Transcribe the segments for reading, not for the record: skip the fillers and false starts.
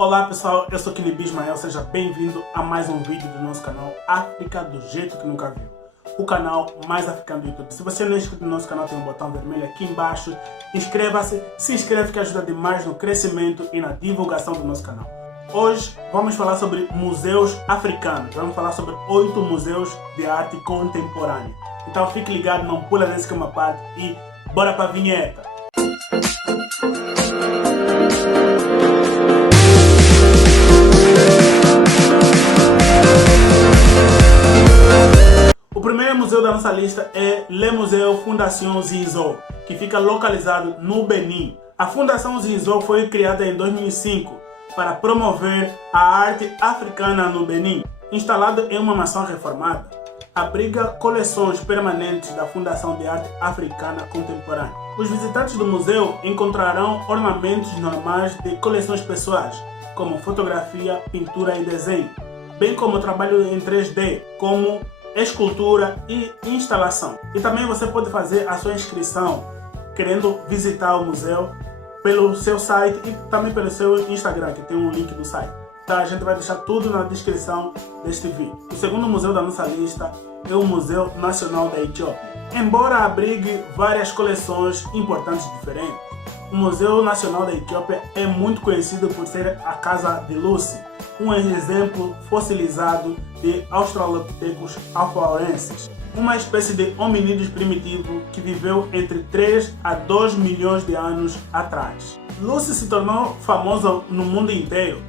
Olá pessoal, eu sou Kinibi Ismael, seja bem-vindo a mais um vídeo do nosso canal África do Jeito que Nunca Viu, o canal mais africano do YouTube. Se você não é inscrito no nosso canal, tem um botão vermelho aqui embaixo, inscreva-se, se inscreve que ajuda demais no crescimento e na divulgação do nosso canal. Hoje vamos falar sobre museus africanos, vamos falar sobre 8 museus de arte contemporânea. Então fique ligado, não pula nessa que é uma parte e bora para a vinheta! O primeiro museu da nossa lista é Le Museu Fondation Zinzo, que fica localizado no Benin. A Fundação Zinzo foi criada em 2005 para promover a arte africana no Benin. Instalado em uma mansão reformada, abriga coleções permanentes da Fundação de Arte Africana Contemporânea. Os visitantes do museu encontrarão ornamentos normais de coleções pessoais, como fotografia, pintura e desenho, bem como trabalho em 3D, como escultura e instalação. E também você pode fazer a sua inscrição querendo visitar o museu pelo seu site e também pelo seu Instagram, que tem um link do site. Tá? A gente vai deixar tudo na descrição deste vídeo. O segundo museu da nossa lista é o Museu Nacional da Etiópia. Embora abrigue várias coleções importantes e diferentes, o Museu Nacional da Etiópia é muito conhecido por ser a casa de Lucy, um exemplo fossilizado de Australopithecus afarensis, uma espécie de hominídeos primitivo que viveu entre 3 a 2 milhões de anos atrás. Lucy se tornou famosa no mundo inteiro,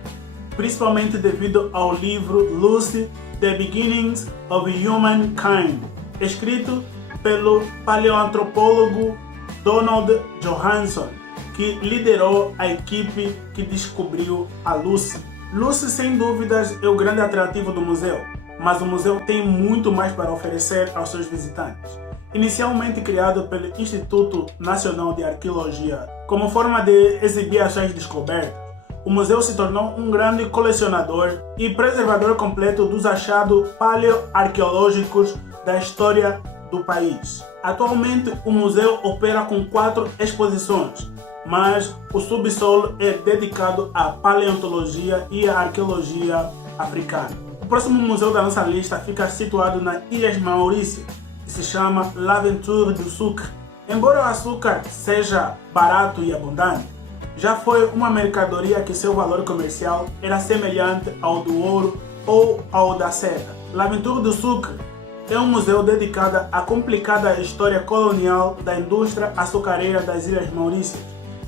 principalmente devido ao livro Lucy, The Beginnings of Humankind, escrito pelo paleoantropólogo Donald Johanson, que liderou a equipe que descobriu a Lucy. Lucy, sem dúvidas, é o grande atrativo do museu, mas o museu tem muito mais para oferecer aos seus visitantes. Inicialmente criado pelo Instituto Nacional de Arqueologia como forma de exibir as suas descobertas, o museu se tornou um grande colecionador e preservador completo dos achados paleoarqueológicos da história do país. Atualmente, o museu opera com 4 exposições, mas o subsolo é dedicado à paleontologia e à arqueologia africana. O próximo museu da nossa lista fica situado nas Ilhas Maurícias e se chama L'Aventure du Sucre. Embora o açúcar seja barato e abundante, já foi uma mercadoria que seu valor comercial era semelhante ao do ouro ou ao da seda. L'Aventure du Sucre é um museu dedicado à complicada história colonial da indústria açucareira das Ilhas Maurícias,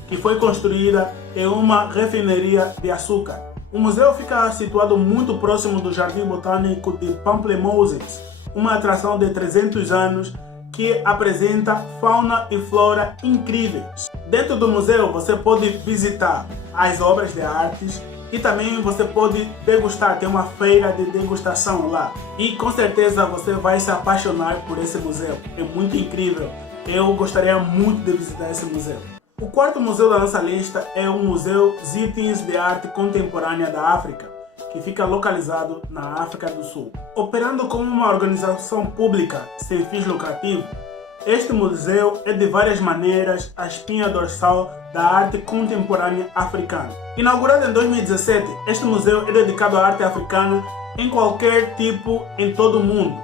que foi construída em uma refinaria de açúcar. O museu fica situado muito próximo do Jardim Botânico de Pamplemouses, uma atração de 300 anos que apresenta fauna e flora incríveis. Dentro do museu você pode visitar as obras de artes e também você pode degustar, tem uma feira de degustação lá. E com certeza você vai se apaixonar por esse museu, é muito incrível. Eu gostaria muito de visitar esse museu. O quarto museu da nossa lista é o Museu Zitins de Arte Contemporânea da África, que fica localizado na África do Sul. Operando como uma organização pública sem fins lucrativos, este museu é de várias maneiras a espinha dorsal da arte contemporânea africana. Inaugurado em 2017, este museu é dedicado à arte africana em qualquer tipo em todo o mundo.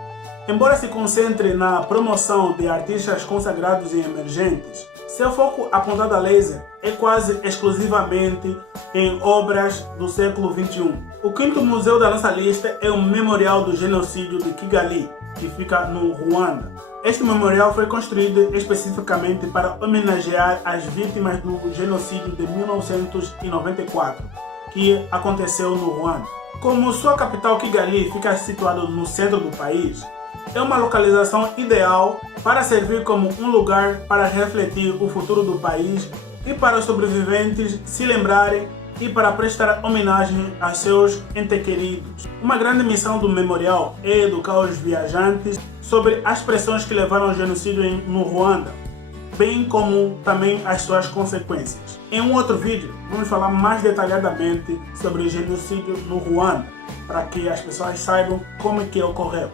Embora se concentre na promoção de artistas consagrados e emergentes, seu foco apontado a laser é quase exclusivamente em obras do século XXI. O quinto museu da nossa lista é o Memorial do Genocídio de Kigali, que fica no Ruanda. Este memorial foi construído especificamente para homenagear as vítimas do genocídio de 1994, que aconteceu no Ruanda. Como sua capital Kigali fica situada no centro do país, é uma localização ideal para servir como um lugar para refletir o futuro do país e para os sobreviventes se lembrarem e para prestar homenagem a seus entes queridos. Uma grande missão do memorial é educar os viajantes sobre as pressões que levaram ao genocídio no Ruanda, bem como também as suas consequências. Em um outro vídeo, vamos falar mais detalhadamente sobre o genocídio no Ruanda, para que as pessoas saibam como é que ocorreu.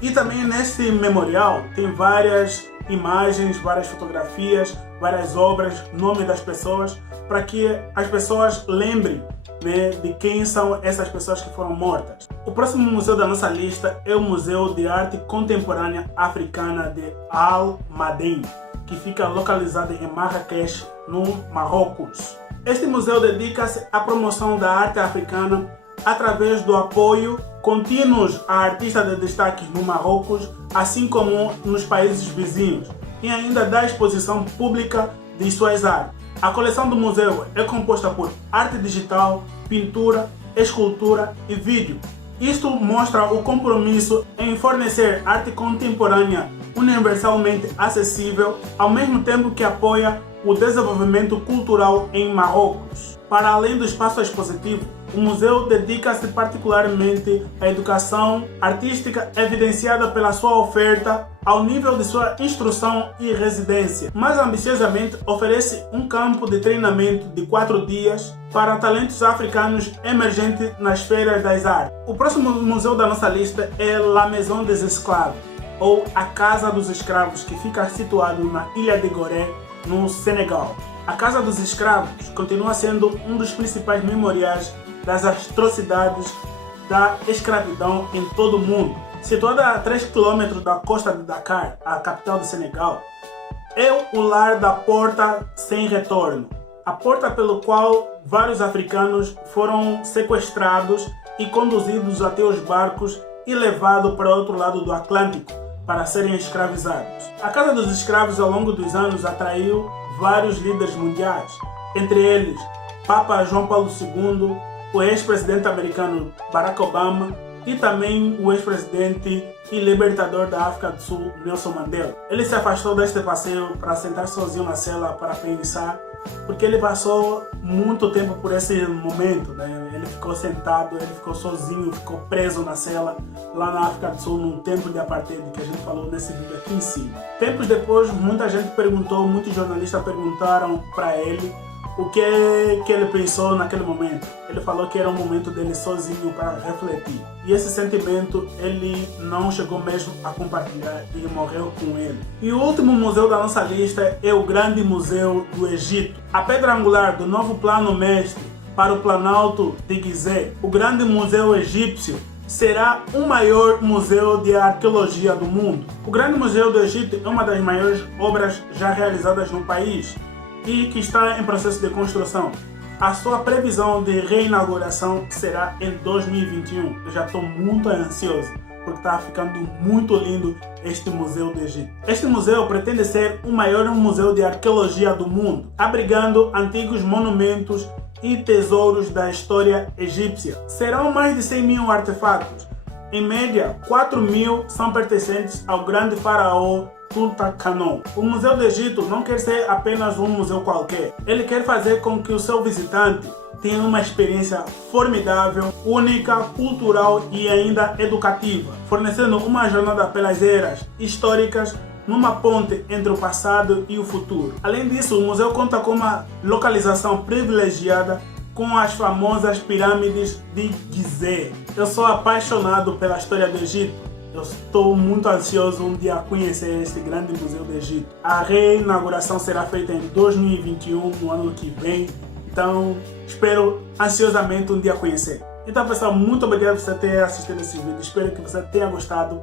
E também nesse memorial tem várias imagens, várias fotografias, várias obras, nome das pessoas, para que as pessoas lembrem né, de quem são essas pessoas que foram mortas. O próximo museu da nossa lista é o Museu de Arte Contemporânea Africana de Al Madin, que fica localizado em Marrakech, no Marrocos. Este museu dedica-se à promoção da arte africana através do apoio contínuo a artistas de destaque no Marrocos, assim como nos países vizinhos, e ainda dá exposição pública de suas artes. A coleção do museu é composta por arte digital, pintura, escultura e vídeo. Isto mostra o compromisso em fornecer arte contemporânea universalmente acessível, ao mesmo tempo que apoia o desenvolvimento cultural em Marrocos. Para além do espaço expositivo, o museu dedica-se particularmente à educação artística, evidenciada pela sua oferta ao nível de sua instrução e residência. Mais ambiciosamente, oferece um campo de treinamento de 4 dias para talentos africanos emergentes nas feiras das artes. O próximo museu da nossa lista é La Maison des Esclaves, ou a Casa dos Escravos, que fica situado na Ilha de Gorée, no Senegal. A Casa dos Escravos continua sendo um dos principais memoriais das atrocidades da escravidão em todo o mundo. Situada a 3 km da costa de Dakar, a capital do Senegal, é o lar da Porta Sem Retorno, a porta pelo qual vários africanos foram sequestrados e conduzidos até os barcos e levados para o outro lado do Atlântico para serem escravizados. A Casa dos Escravos, ao longo dos anos, atraiu vários líderes mundiais, entre eles Papa João Paulo II, o ex-presidente americano Barack Obama e também o ex-presidente e libertador da África do Sul, Nelson Mandela. Ele se afastou deste passeio para sentar sozinho na cela para pensar, porque ele passou muito tempo por esse momento, né? Ele ficou sentado, ele ficou sozinho, ficou preso na cela lá na África do Sul, num tempo de apartheid que a gente falou nesse vídeo aqui em cima. Tempos depois, muita gente perguntou, muitos jornalistas perguntaram para ele o que ele pensou naquele momento. Ele falou que era um momento dele sozinho para refletir. E esse sentimento ele não chegou mesmo a compartilhar e morreu com ele. E o último museu da nossa lista é o Grande Museu do Egito. A pedra angular do novo plano mestre para o Planalto de Gizeh, o Grande Museu Egípcio será o maior museu de arqueologia do mundo. O Grande Museu do Egito é uma das maiores obras já realizadas no país e que está em processo de construção. A sua previsão de reinauguração será em 2021. Eu já estou muito ansioso, porque está ficando muito lindo este Museu do Egito. Este museu pretende ser o maior museu de arqueologia do mundo, abrigando antigos monumentos e tesouros da história egípcia. Serão mais de 100 mil artefatos. Em média, 4 mil são pertencentes ao grande faraó Tutankhamun. O Museu do Egito não quer ser apenas um museu qualquer. Ele quer fazer com que o seu visitante tenha uma experiência formidável, única, cultural e ainda educativa, fornecendo uma jornada pelas eras históricas numa ponte entre o passado e o futuro. Além disso, o museu conta com uma localização privilegiada com as famosas pirâmides de Gizeh. Eu sou apaixonado pela história do Egito. Eu estou muito ansioso um dia a conhecer este grande museu do Egito. A reinauguração será feita em 2021, no ano que vem. Então, espero ansiosamente um dia conhecer. Então, pessoal, muito obrigado por você ter assistido esse vídeo. Espero que você tenha gostado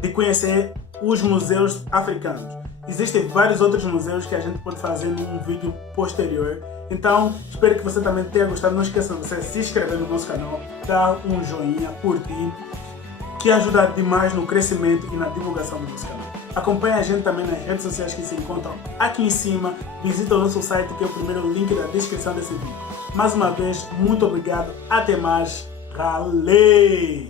de conhecer os museus africanos. Existem vários outros museus que a gente pode fazer num vídeo posterior. Então, espero que você também tenha gostado. Não esqueça de você se inscrever no nosso canal, dar um joinha, curtir, que ajuda demais no crescimento e na divulgação do nosso canal. Acompanhe a gente também nas redes sociais que se encontram aqui em cima. Visita o nosso site, que é o primeiro link da descrição desse vídeo. Mais uma vez, muito obrigado. Até mais. Ralei!